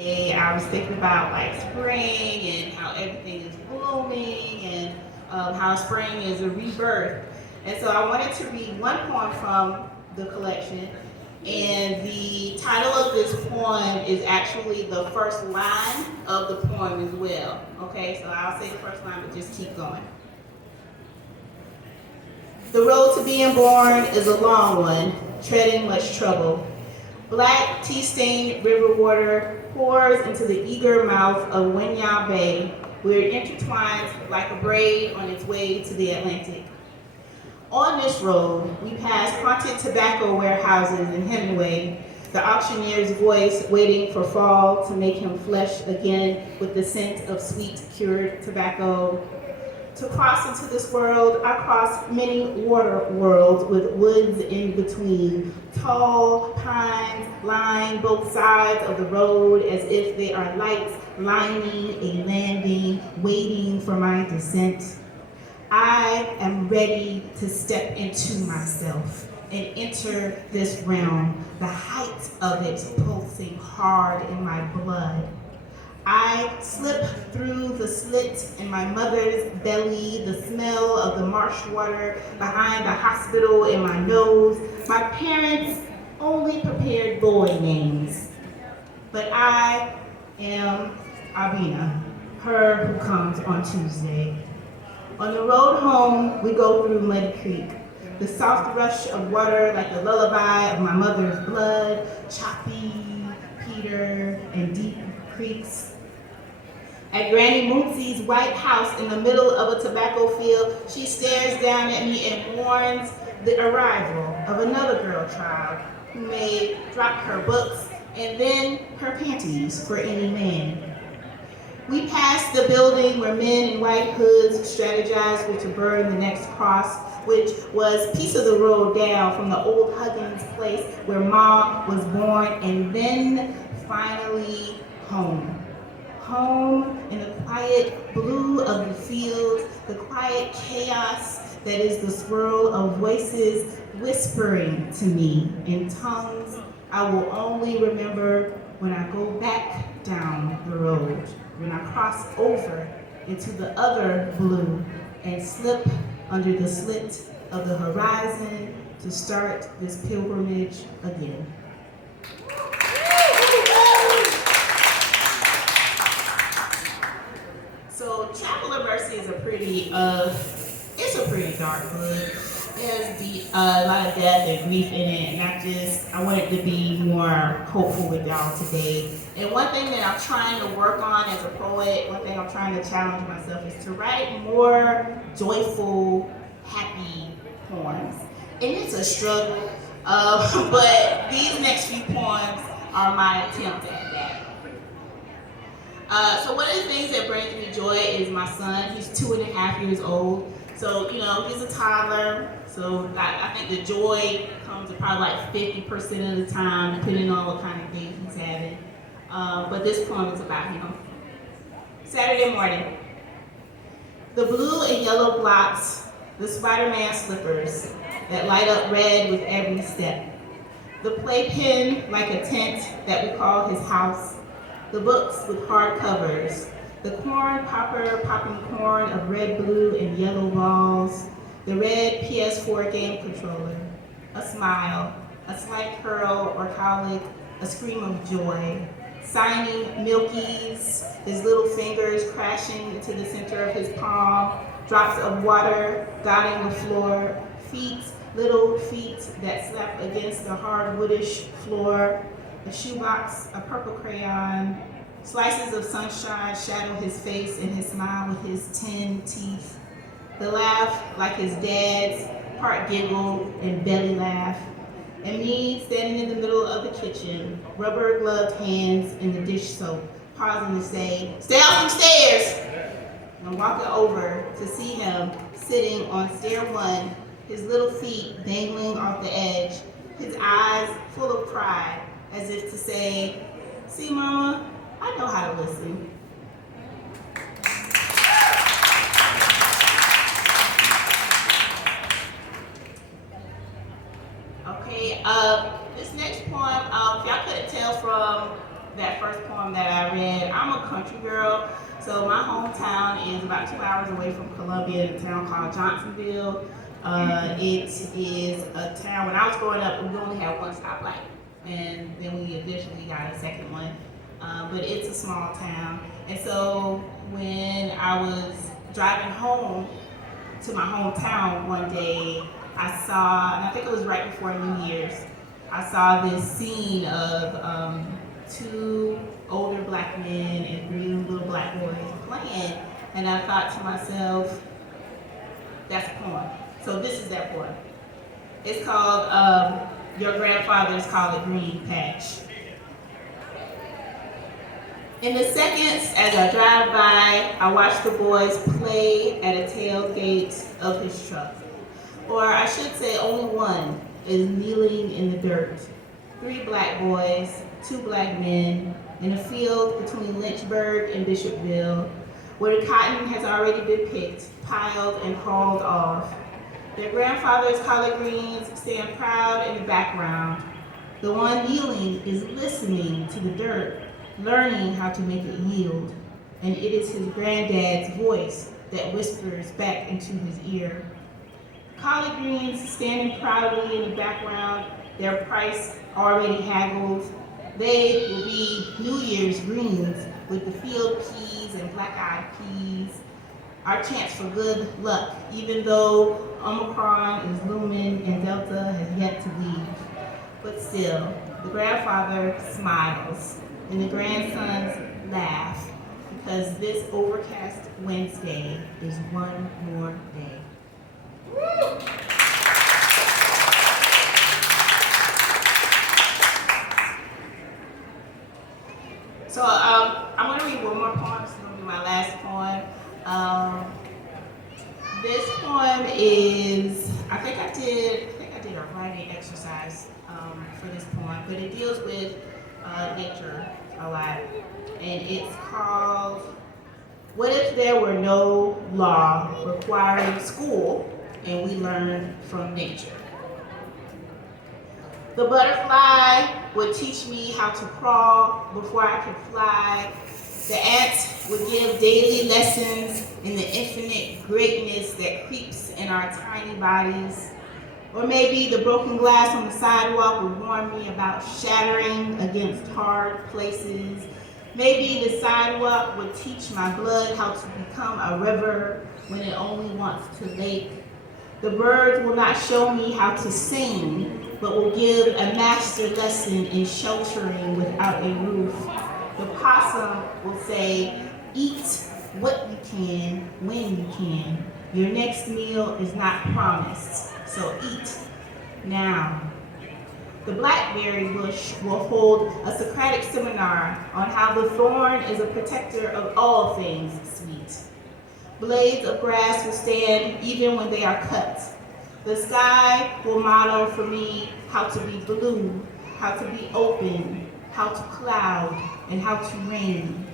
I was thinking about like spring and how everything is blooming and how spring is a rebirth. And so I wanted to read one poem from the collection. And the title of this poem is actually the first line of the poem as well. Okay, so I'll say the first line, but just keep going. The road to being born is a long one, treading much trouble. Black, tea-stained river water pours into the eager mouth of Winyah Bay, where it intertwines like a braid on its way to the Atlantic. On this road, we pass haunted tobacco warehouses in Hemingway, the auctioneer's voice waiting for fall to make him flesh again with the scent of sweet cured tobacco. To cross into this world, I cross many water worlds with woods in between. Tall pines line both sides of the road as if they are lights lining a landing, waiting for my descent. I am ready to step into myself and enter this realm, the height of it pulsing hard in my blood. I slip through the slit in my mother's belly, the smell of the marsh water behind the hospital in my nose. My parents only prepared boy names, but I am Abina, her who comes on Tuesday. On the road home, we go through Muddy Creek, the soft rush of water like the lullaby of my mother's blood, choppy, Peter, and deep creeks. At Granny Mootsy's white house in the middle of a tobacco field, she stares down at me and mourns the arrival of another girl child who may drop her books and then her panties for any man. We passed the building where men in white hoods strategized where to burn the next cross, which was a piece of the road down from the old Huggins place where Mom was born, and then finally home. Home in the quiet blue of the fields, the quiet chaos that is the swirl of voices whispering to me in tongues I will only remember when I go back down the road, when I cross over into the other blue and slip under the slit of the horizon to start this pilgrimage again. So Chapel of Mercy is a pretty dark book. There's a lot of death and grief in it, and I wanted to be more hopeful with y'all today. And one thing that I'm trying to work on as a poet, one thing I'm trying to challenge myself is to write more joyful, happy poems. And it's a struggle, but these next few poems are my attempt at that. So one of the things that brings me joy is my son. He's 2.5 years old. So, he's a toddler. So I think the joy comes probably like 50% of the time, depending on what kind of day he's having. But this poem is about him. Saturday morning. The blue and yellow blocks, the Spider-Man slippers that light up red with every step. The playpen like a tent that we call his house. The books with hard covers, the corn popper popping corn of red, blue, and yellow balls, the red PS4 game controller, a smile, a slight curl or colic, a scream of joy, signing Milky's, his little fingers crashing into the center of his palm, drops of water dotting the floor, feet, little feet that slap against the hard woodish floor, a shoebox, a purple crayon, slices of sunshine shadow his face and his smile with his 10 teeth. The laugh like his dad's, part giggle and belly laugh. And me standing in the middle of the kitchen, rubber gloved hands in the dish soap, pausing to say, "Stay off them stairs!" And walking over to see him sitting on stair one, his little feet dangling off the edge, his eyes full of pride, as if to say, "See, Mama, I know how to listen." Okay, this next poem, if y'all couldn't tell from that first poem that that I read. I'm a country girl, so my hometown is about 2 hours away from Columbia in a town called Johnsonville. It is a town, when I was growing up, we only had one stoplight, and then we eventually got a second one. But it's a small town. And so when I was driving home to my hometown one day, I saw, and I think it was right before New Year's, I saw this scene of two older black men and three little black boys playing, and I thought to myself, that's a poem. So this is that poem. It's called Your Grandfather's Collard Green Patch. In the seconds as I drive by, I watch the boys play at a tailgate of his truck. Or I should say only one is kneeling in the dirt. 3 black boys, 2 black men, in a field between Lynchburg and Bishopville, where the cotton has already been picked, piled, and hauled off. Their grandfather's collard greens stand proud in the background. The one kneeling is listening to the dirt, learning how to make it yield, and it is his granddad's voice that whispers back into his ear. Collard greens standing proudly in the background, their price already haggled. They will be New Year's greens with the field peas and black-eyed peas. Our chance for good luck, even though Omicron is looming and Delta has yet to leave. But still, the grandfather smiles and the grandsons laugh, because this overcast Wednesday is one more day. Woo! So I'm going to read one more poem. This is going to be my last poem. This poem is, I think I did a writing exercise for this poem, but it deals with nature a lot, and it's called "What If There Were No Law Requiring School and We Learned from Nature?" The butterfly would teach me how to crawl before I could fly. The ant would give daily lessons in the infinite greatness that creeps in our tiny bodies. Or maybe the broken glass on the sidewalk would warn me about shattering against hard places. Maybe the sidewalk would teach my blood how to become a river when it only wants to lake. The birds will not show me how to sing, but will give a master lesson in sheltering without a roof. The possum will say, eat what you can, when you can. Your next meal is not promised, so eat now. The blackberry bush will hold a Socratic seminar on how the thorn is a protector of all things sweet. Blades of grass will stand even when they are cut. The sky will model for me how to be blue, how to be open, how to cloud, and how to rain.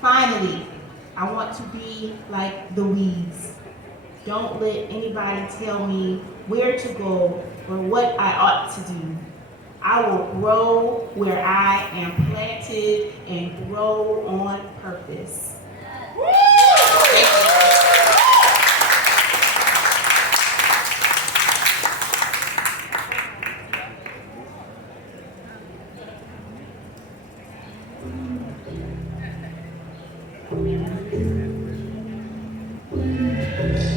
Finally, I want to be like the weeds. Don't let anybody tell me where to go or what I ought to do. I will grow where I am planted and grow on purpose. Thank you.